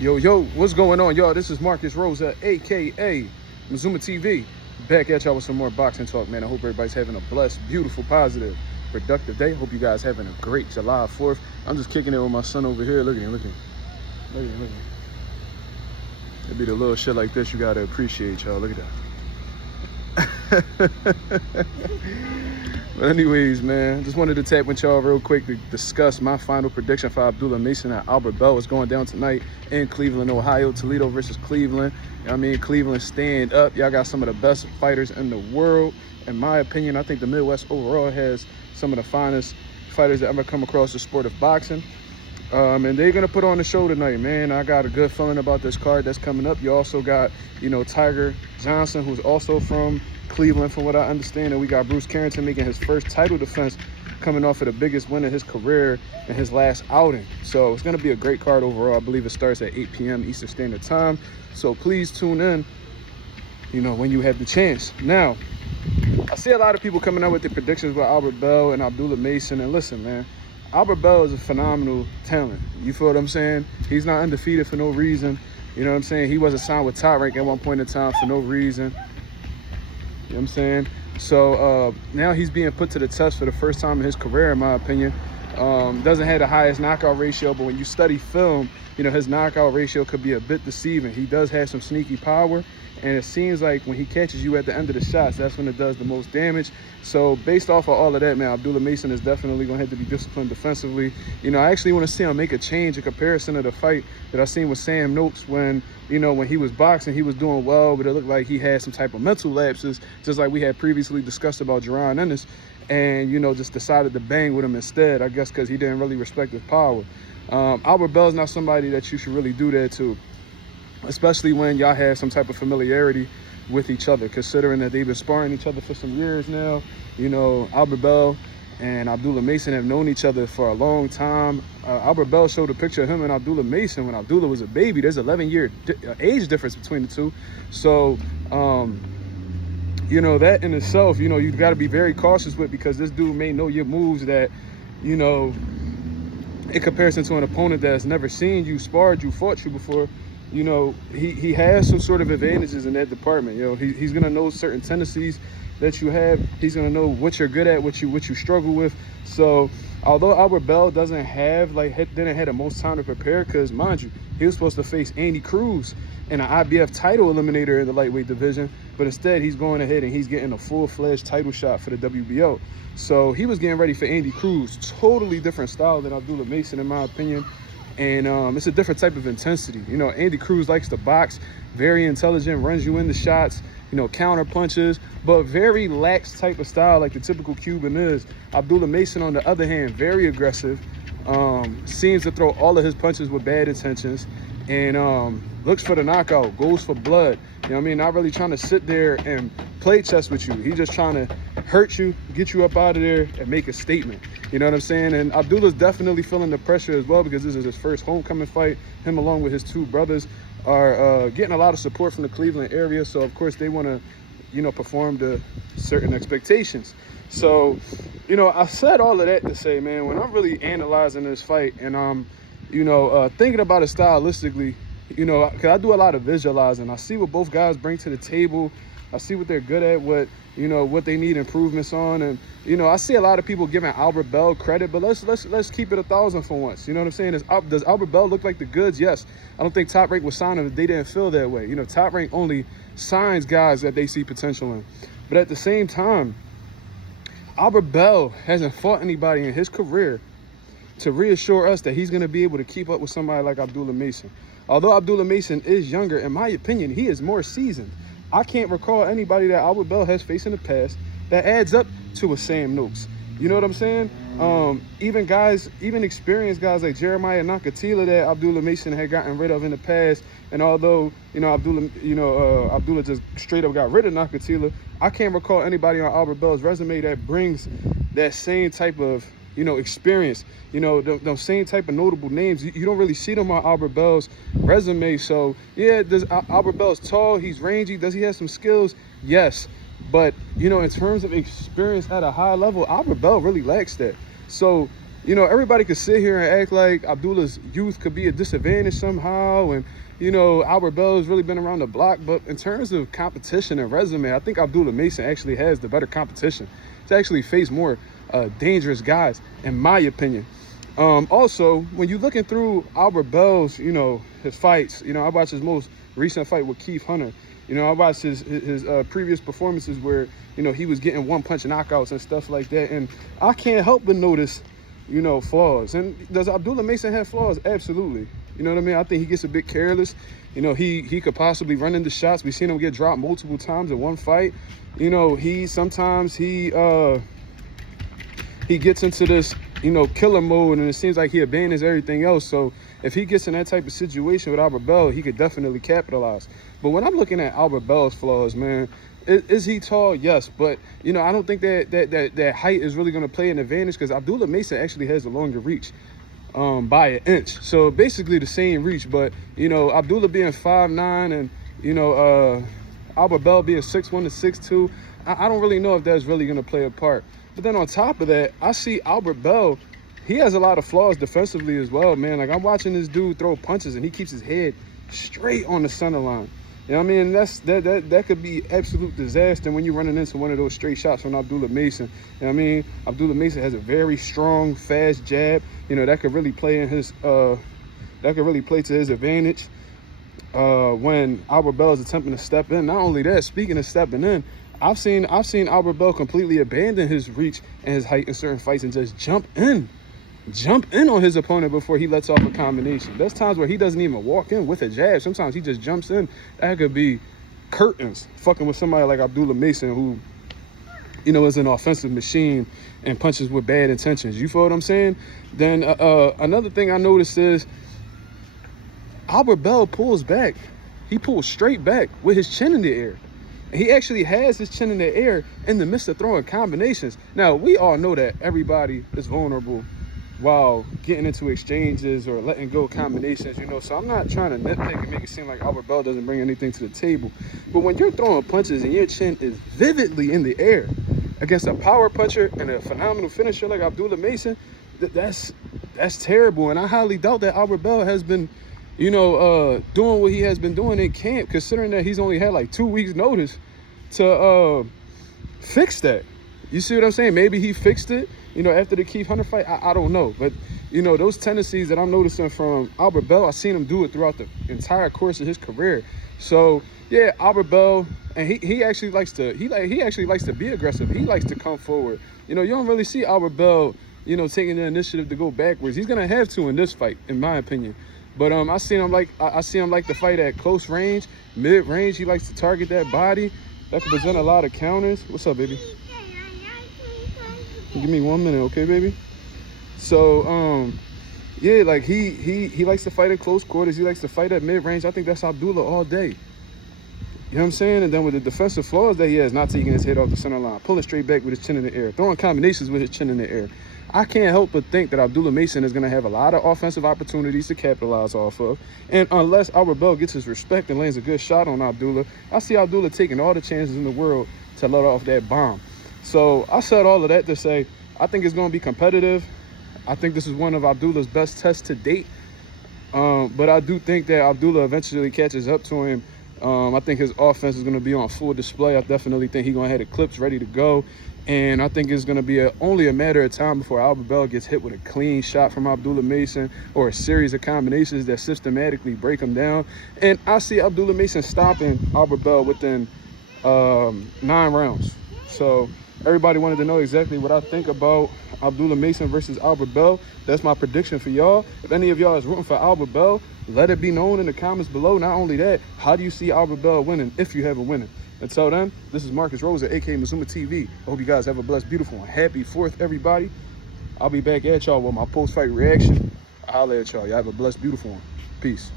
Yo, what's going on, y'all? This is Marcus Rosa, aka Mazuma TV, back at y'all with some more boxing talk, man. I hope everybody's having a blessed, beautiful, positive, productive day. Hope you guys having a great July 4th. I'm just kicking it with my son over here. Look at him. It'd be the little shit like this you gotta appreciate, y'all. Look at that. But anyways, man, just wanted to tap with y'all real quick to discuss my final prediction for Abdullah Mason and Albert Bell. It's going down tonight in Cleveland, Ohio. Toledo versus Cleveland. You know what I mean? Cleveland, stand up. Y'all got some of the best fighters in the world. In my opinion, I think the Midwest overall has some of the finest fighters that ever come across the sport of boxing. And they're going to put on the show tonight, man. I got a good feeling about this card that's coming up. You also got, Tiger Johnson, who's also from Cleveland, from what I understand. And we got Bruce Carrington making his first title defense, coming off of the biggest win of his career in his last outing. So it's going to be a great card overall. I believe it starts at 8 p.m. Eastern Standard Time. So please tune in, when you have the chance. Now, I see a lot of people coming out with their predictions with Albert Bell and Abdullah Mason. And listen, man, Albert Bell is a phenomenal talent. You feel what I'm saying? He's not undefeated for no reason. You know what I'm saying? He wasn't signed with Top Rank at one point in time for no reason. You know what I'm saying? So now he's being put to the test for the first time in his career, in my opinion. Doesn't have the highest knockout ratio, but when you study film, his knockout ratio could be a bit deceiving. He does have some sneaky power, and it seems like when he catches you at the end of the shots, that's when it does the most damage. So based off of all of that, man, Abdullah Mason is definitely going to have to be disciplined defensively. I actually want to see him make a change in comparison to the fight that I seen with Sam Noakes when, when he was boxing, he was doing well, but it looked like he had some type of mental lapses, just like we had previously discussed about Jerron Ennis, and, just decided to bang with him instead, I guess because he didn't really respect his power. Albert Bell's not somebody that you should really do that to, especially when y'all have some type of familiarity with each other, considering that they've been sparring each other for some years now. Albert Bell and Abdullah Mason have known each other for a long time. Albert Bell showed a picture of him and Abdullah Mason when Abdullah was a baby. There's an 11-year age difference between the two. So, that in itself, you've got to be very cautious with, because this dude may know your moves that, in comparison to an opponent that's never seen you, sparred you, fought you before. He has some sort of advantages in that department. He's gonna know certain tendencies that you have. He's gonna know what you're good at, what you struggle with. So although Albert Bell didn't have the most time to prepare, because mind you, he was supposed to face Andy Cruz in an IBF title eliminator in the lightweight division, but instead he's going ahead and he's getting a full-fledged title shot for the WBO. So he was getting ready for Andy Cruz. Totally different style than Abdullah Mason, in my opinion. And it's a different type of intensity. Andy Cruz likes to box, very intelligent, runs you into shots, counter punches, but very lax type of style like the typical Cuban is. Abdullah Mason, on the other hand, very aggressive, seems to throw all of his punches with bad intentions, and looks for the knockout, goes for blood. Not really trying to sit there and play chess with you. He's just trying to hurt you, get you up out of there, and make a statement. You know what I'm saying? And Abdullah's definitely feeling the pressure as well, because this is his first homecoming fight. Him, along with his two brothers, are getting a lot of support from the Cleveland area. So, of course, they want to, perform to certain expectations. So, I said all of that to say, man, when I'm really analyzing this fight and I'm, thinking about it stylistically, because I do a lot of visualizing. I see what both guys bring to the table. I see what they're good at, what they need improvements on. And, I see a lot of people giving Albert Bell credit, but let's keep it 1,000 for once. You know what I'm saying? Does Albert Bell look like the goods? Yes. I don't think Top Rank was signing if they didn't feel that way. Top Rank only signs guys that they see potential in. But at the same time, Albert Bell hasn't fought anybody in his career to reassure us that he's going to be able to keep up with somebody like Abdullah Mason. Although Abdullah Mason is younger, in my opinion, he is more seasoned. I can't recall anybody that Albert Bell has faced in the past that adds up to a Sam Noakes. You know what I'm saying? Even experienced guys like Jeremiah Nakatila that Abdullah Mason had gotten rid of in the past. And although, Abdullah just straight up got rid of Nakatila, I can't recall anybody on Albert Bell's resume that brings that same type of, experience, those same type of notable names. You don't really see them on Albert Bell's resume. So yeah, Albert Bell's tall, he's rangy. Does he have some skills? Yes. But, in terms of experience at a high level, Albert Bell really lacks that. So you know, everybody could sit here and act like Abdullah's youth could be a disadvantage somehow, and you know, Albert Bell's really been around the block. But in terms of competition and resume, I think Abdullah Mason actually has the better competition to actually face more dangerous guys, in my opinion. Also, when you're looking through Albert Bell's, you know, his fights, you know, I watched his most recent fight with Keith Hunter. You know, I watched his previous performances where, you know, he was getting one-punch knockouts and stuff like that. And I can't help but notice, you know, flaws. And does Abdullah Mason have flaws? Absolutely. You know what I mean? I think he gets a bit careless. You know, he could possibly run into shots. We've seen him get dropped multiple times in one fight. You know, sometimes he gets into this, you know, killer mode, and it seems like he abandons everything else. So if he gets in that type of situation with Albert Bell, he could definitely capitalize. But when I'm looking at Albert Bell's flaws, man, is he tall? Yes, but you know, I don't think that height is really going to play an advantage, because Abdullah Mason actually has a longer reach by an inch. So basically the same reach, but you know, Abdullah being 5'9", and you know, Albert Bell being 6'1" to 6'2", I don't really know if that's really going to play a part. But then on top of that, I see Albert Bell, he has a lot of flaws defensively as well, man. Like, I'm watching this dude throw punches and he keeps his head straight on the center line. You know what I mean? That could be absolute disaster when you're running into one of those straight shots from Abdullah Mason. You know what I mean? Abdullah Mason has a very strong, fast jab. You know, that could really play in his that could really play to his advantage when Albert Bell is attempting to step in. Not only that, speaking of stepping in, I've seen Albert Bell completely abandon his reach and his height in certain fights and just jump in on his opponent before he lets off a combination. There's times where he doesn't even walk in with a jab. Sometimes he just jumps in. That could be curtains fucking with somebody like Abdullah Mason, who, you know, is an offensive machine and punches with bad intentions. You feel what I'm saying? Then another thing I noticed is Albert Bell pulls back. He pulls straight back with his chin in the air. He actually has his chin in the air in the midst of throwing combinations. Now, we all know that everybody is vulnerable while getting into exchanges or letting go combinations, you know. So I'm not trying to nitpick and make it seem like Albert Bell doesn't bring anything to the table. But when you're throwing punches and your chin is vividly in the air against a power puncher and a phenomenal finisher like Abdullah Mason, that's terrible. And I highly doubt that Albert Bell has been, you know, doing what he has been doing in camp, considering that he's only had like 2 weeks notice to fix that. You see what I'm saying? Maybe he fixed it, you know, after the Keith Hunter fight. I don't know. But, you know, those tendencies that I'm noticing from Albert Bell, I've seen him do it throughout the entire course of his career. So, yeah, Albert Bell, and he actually likes to, he actually likes to be aggressive. He likes to come forward. You know, you don't really see Albert Bell, you know, taking the initiative to go backwards. He's going to have to in this fight, in my opinion. But I see him like to fight at close range, mid range. He likes to target that body. That could present a lot of counters. What's up, baby? Give me 1 minute, okay, baby? So yeah, like he likes to fight in close quarters. He likes to fight at mid range. I think that's Abdullah all day. You know what I'm saying? And then with the defensive flaws that he has, not taking his head off the center line, pulling straight back with his chin in the air, throwing combinations with his chin in the air. I can't help but think that Abdullah Mason is going to have a lot of offensive opportunities to capitalize off of. And unless Albert Bell gets his respect and lands a good shot on Abdullah, I see Abdullah taking all the chances in the world to let off that bomb. So I said all of that to say, I think it's going to be competitive. I think this is one of Abdullah's best tests to date. But I do think that Abdullah eventually catches up to him. I think his offense is going to be on full display. I definitely think he's going to have the clips ready to go. And I think it's going to be only a matter of time before Albert Bell gets hit with a clean shot from Abdullah Mason or a series of combinations that systematically break him down. And I see Abdullah Mason stopping Albert Bell within 9 rounds. So everybody wanted to know exactly what I think about Abdullah Mason versus Albert Bell. That's my prediction for y'all. If any of y'all is rooting for Albert Bell, let it be known in the comments below. Not only that, how do you see Albert Bell winning if you have a winning? Until then, this is Marcus Rosa, aka Mazuma TV. I hope you guys have a blessed, beautiful, and happy 4th, everybody. I'll be back at y'all with my post-fight reaction. I'll holler at y'all. Y'all have a blessed, beautiful one. Peace.